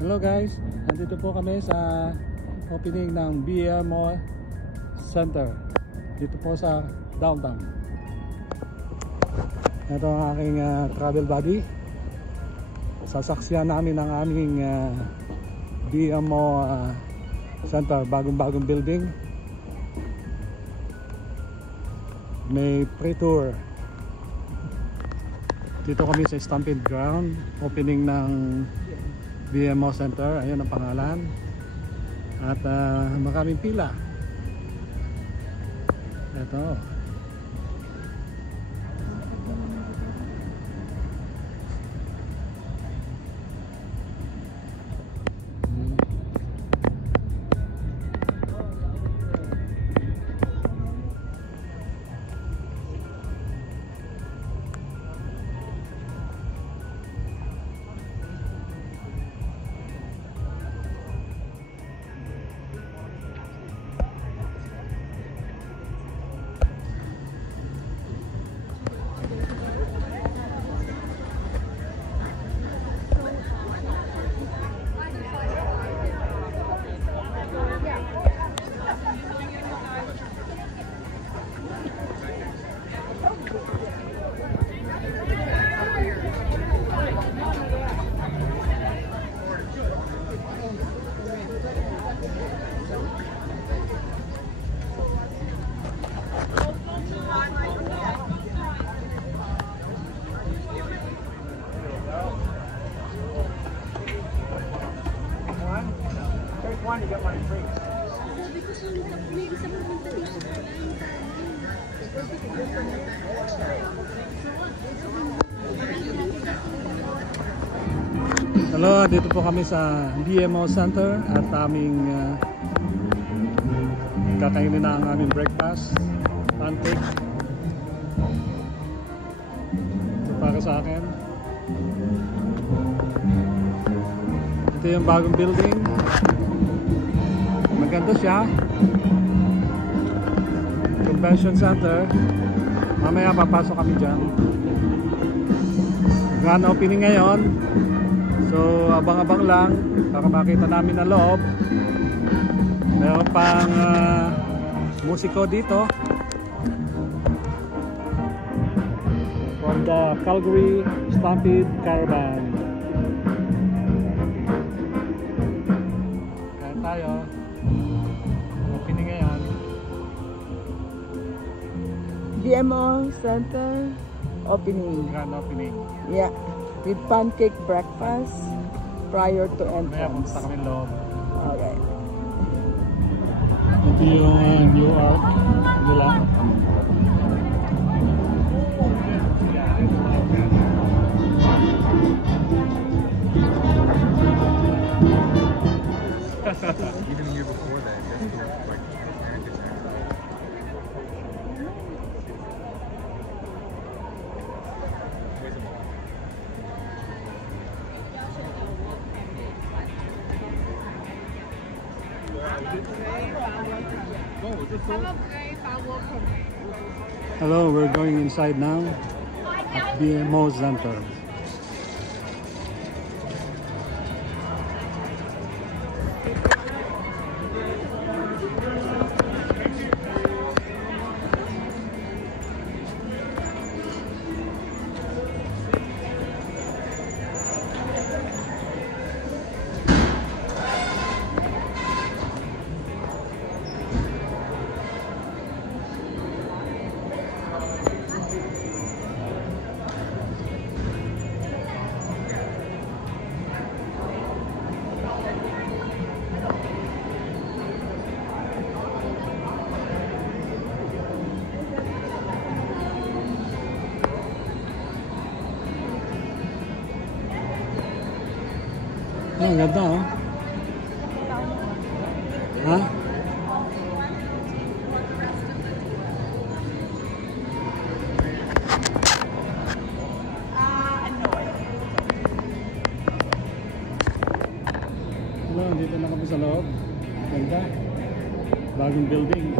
Hello guys, nandito po kami sa opening ng BMO Center dito po sa downtown. Ito ang aking travel buddy. Sasaksiyan namin ang aming BMO Center, bagong building. May pre-tour. Dito kami sa Stampede Ground, opening ng BMO Center, ayun ang pangalan. At maraming pila. Ito. One to get one free. Hello, dito po kami sa BMO Center at aming kakainin na ang aming breakfast, pancake. Ito para sa akin. Ito yung bagong building. Maganda siya. Convention Center. Mamaya papasok kami dyan. Grand opening ngayon. So abang-abang lang para makita namin ang loob. Meron pang musiko dito from the Calgary Stampede Caravan. Kaya tayo opening ngayon. BMO Center opening. Grand opening. Yeah, with pancake breakfast prior to Mamaya entrance. pumunta kami loob. Okay. Ito yung New York nila. Even the year before that, that's like Hello, we're going inside now at BMO Center. Oh, ang ganda oh. Ha? Hello, dito na kami sa loob. Ganda. Bagong building.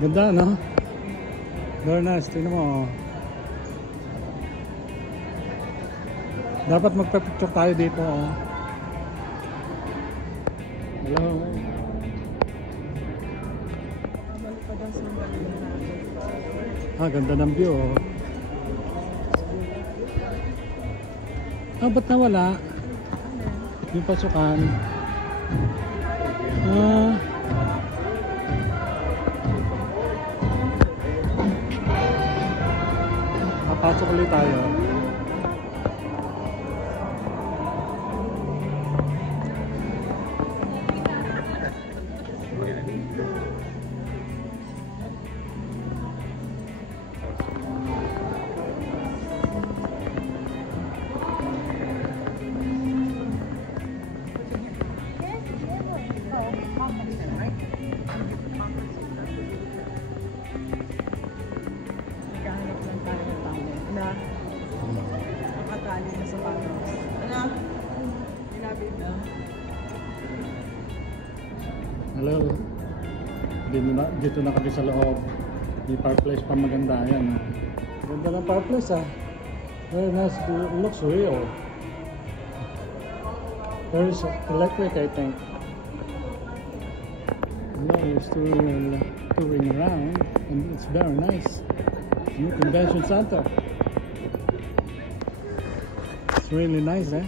Ganda, no? Very nice. Tingnan mo. Oh. Dapat magpa-picture tayo dito. Oh. Hello. Ganda ng view. Oh. Ba't nawala? Yung pasukan. Pasok ulit tayo. Hello. Dito na kami sa loob. May fireplace pa maganda. Ayan. Ganda ng fireplace ah. Very nice. It looks real. There's electric, I think. Yeah, it's touring around and it's very nice. New convention center. It's really nice, eh?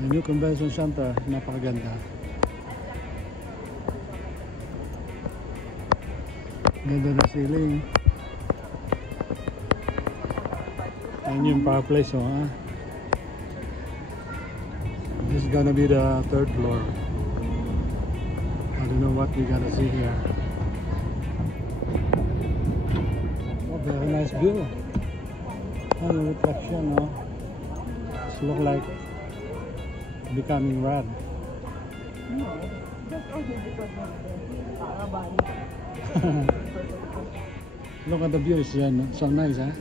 The new convention center, napakaganda. Ganda na ceiling. And yung fireplace, oh, ha? This is gonna be the third floor. I don't know what we gotta see here. Oh, very nice view. And reflection, oh. It looks like becoming red. No, that's also because of the Parabali. Look at the views, yan. So nice, eh?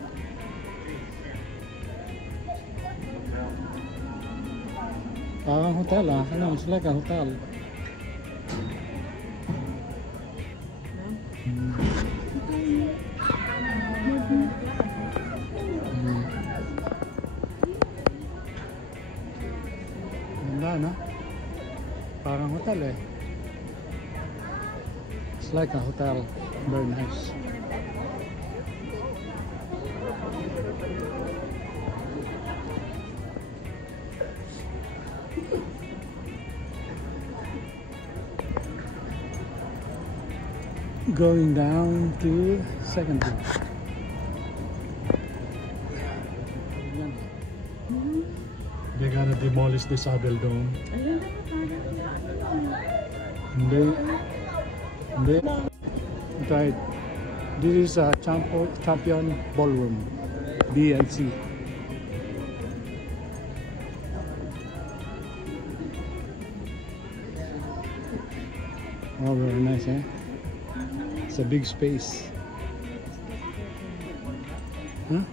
Parang hotel, ah. Ano, it's like a hotel. No? Parang hotel, eh. It's like a hotel. Very nice. Going down to second floor. They gotta demolish the Sabel Dome. Hindi. Right. This is a champion ballroom. B&C. Oh, very nice, eh? It's a big space. Huh?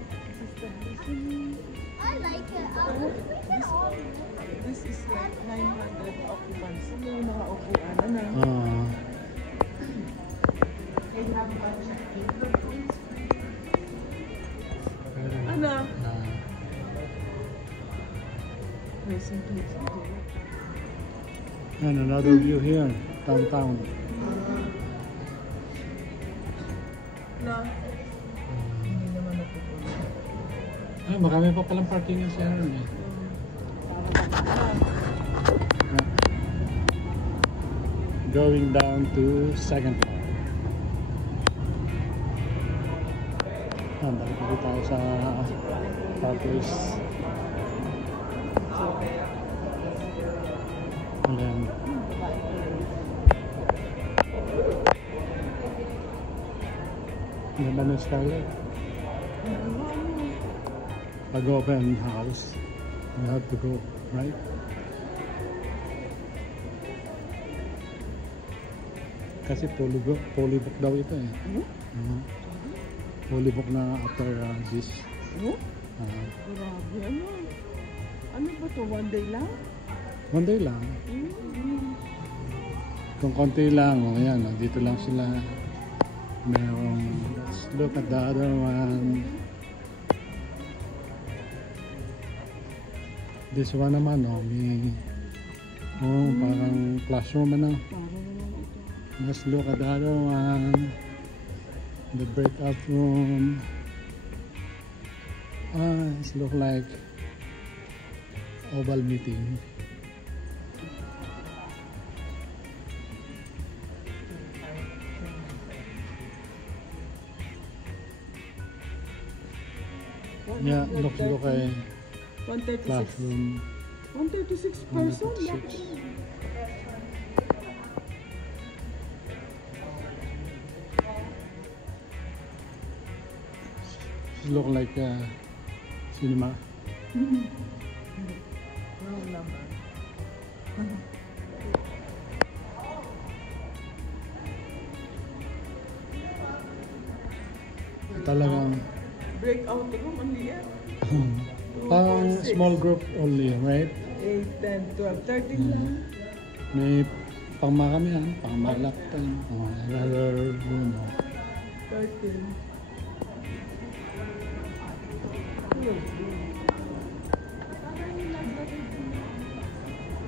This is like 900 occupants. Yung mga upuan, ano? Ano? Dressing case. And another view here, downtown. Na, hindi naman napupunta. Ah, marami pa palang parking sa Aaron eh. Going down to second floor. Balik ulit tayo sa Fireplace. And then ganda ng skylight. Pag open house, you have to go, right? Kasi fully book daw ito eh. Fully book na after this. Grabe, ano? Ano ba to? One day lang? One day lang. Kung konti lang, ayan, dito lang sila. Merong, let's look at the other one. This one naman, may parang classroom na. Let's look at the other one. The breakout room. It looks like oval meeting. Yeah, looks like a 136. classroom. 136 person? 136. Look like a cinema. Wrong number. Talagang Breakout room, ang liit. parang small group only, right? 8, 10, 12, 13 lang. May pangmaramihan, pangmalaktan, another room. 13.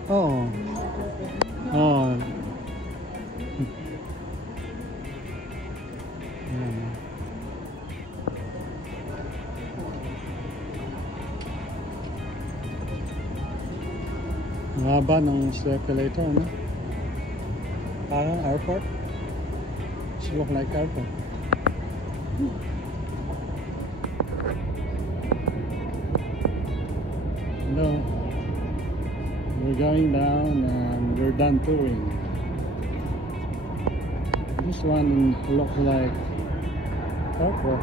Oo. Oo. Ayan. Ang haba ng circulator, ano? Parang airport. It looks like airport. Hello. We're going down and we're done touring. This one looks like airport.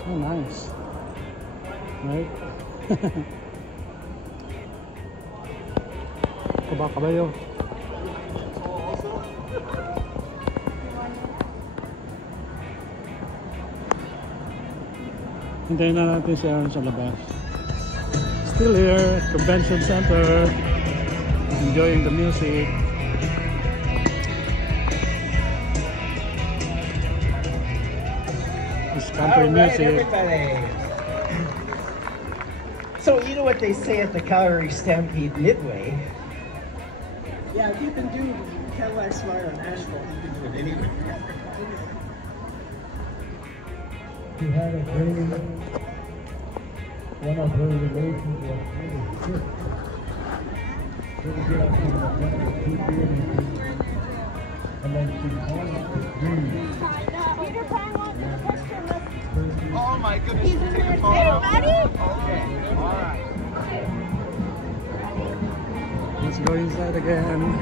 So nice, right? Kabayo. Hintayin na natin siya sa labas. Still here at Convention Center, enjoying the music. Country music. Everybody. So you know what they say at the Calgary Stampede Midway? Yeah, if you can do Cadillac Smart on asphalt, you can do it anywhere. She had a very, one of her relations was really sick. Couldn't get up from the bed, too big, and then she called up to scream. Oh my goodness. He's in there. Hey, buddy. Okay. All right. Let's go inside again.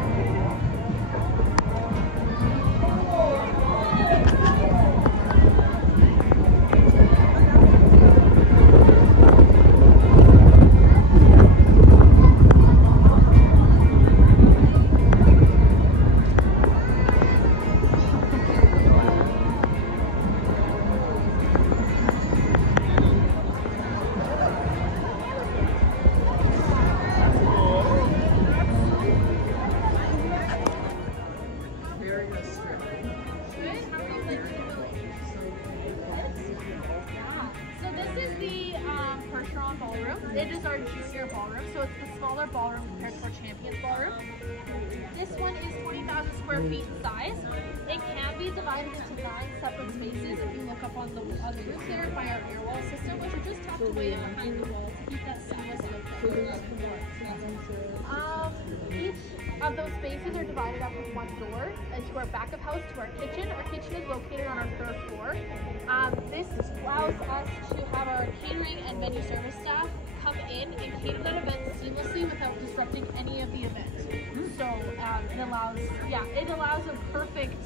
smaller ballroom compared to our Champions Ballroom. This one is 20,000 square feet in size. It can be divided into 9 separate spaces. If you look up on the roof there by our air wall system, which are just tucked away in behind the wall to keep that seamless look. Each of those spaces are divided up with one door into our back of house to our kitchen. Our kitchen is located on our 3rd floor. This allows us to have our catering and venue service staff come in and cater that event seamlessly without disrupting any of the event. So it allows a perfect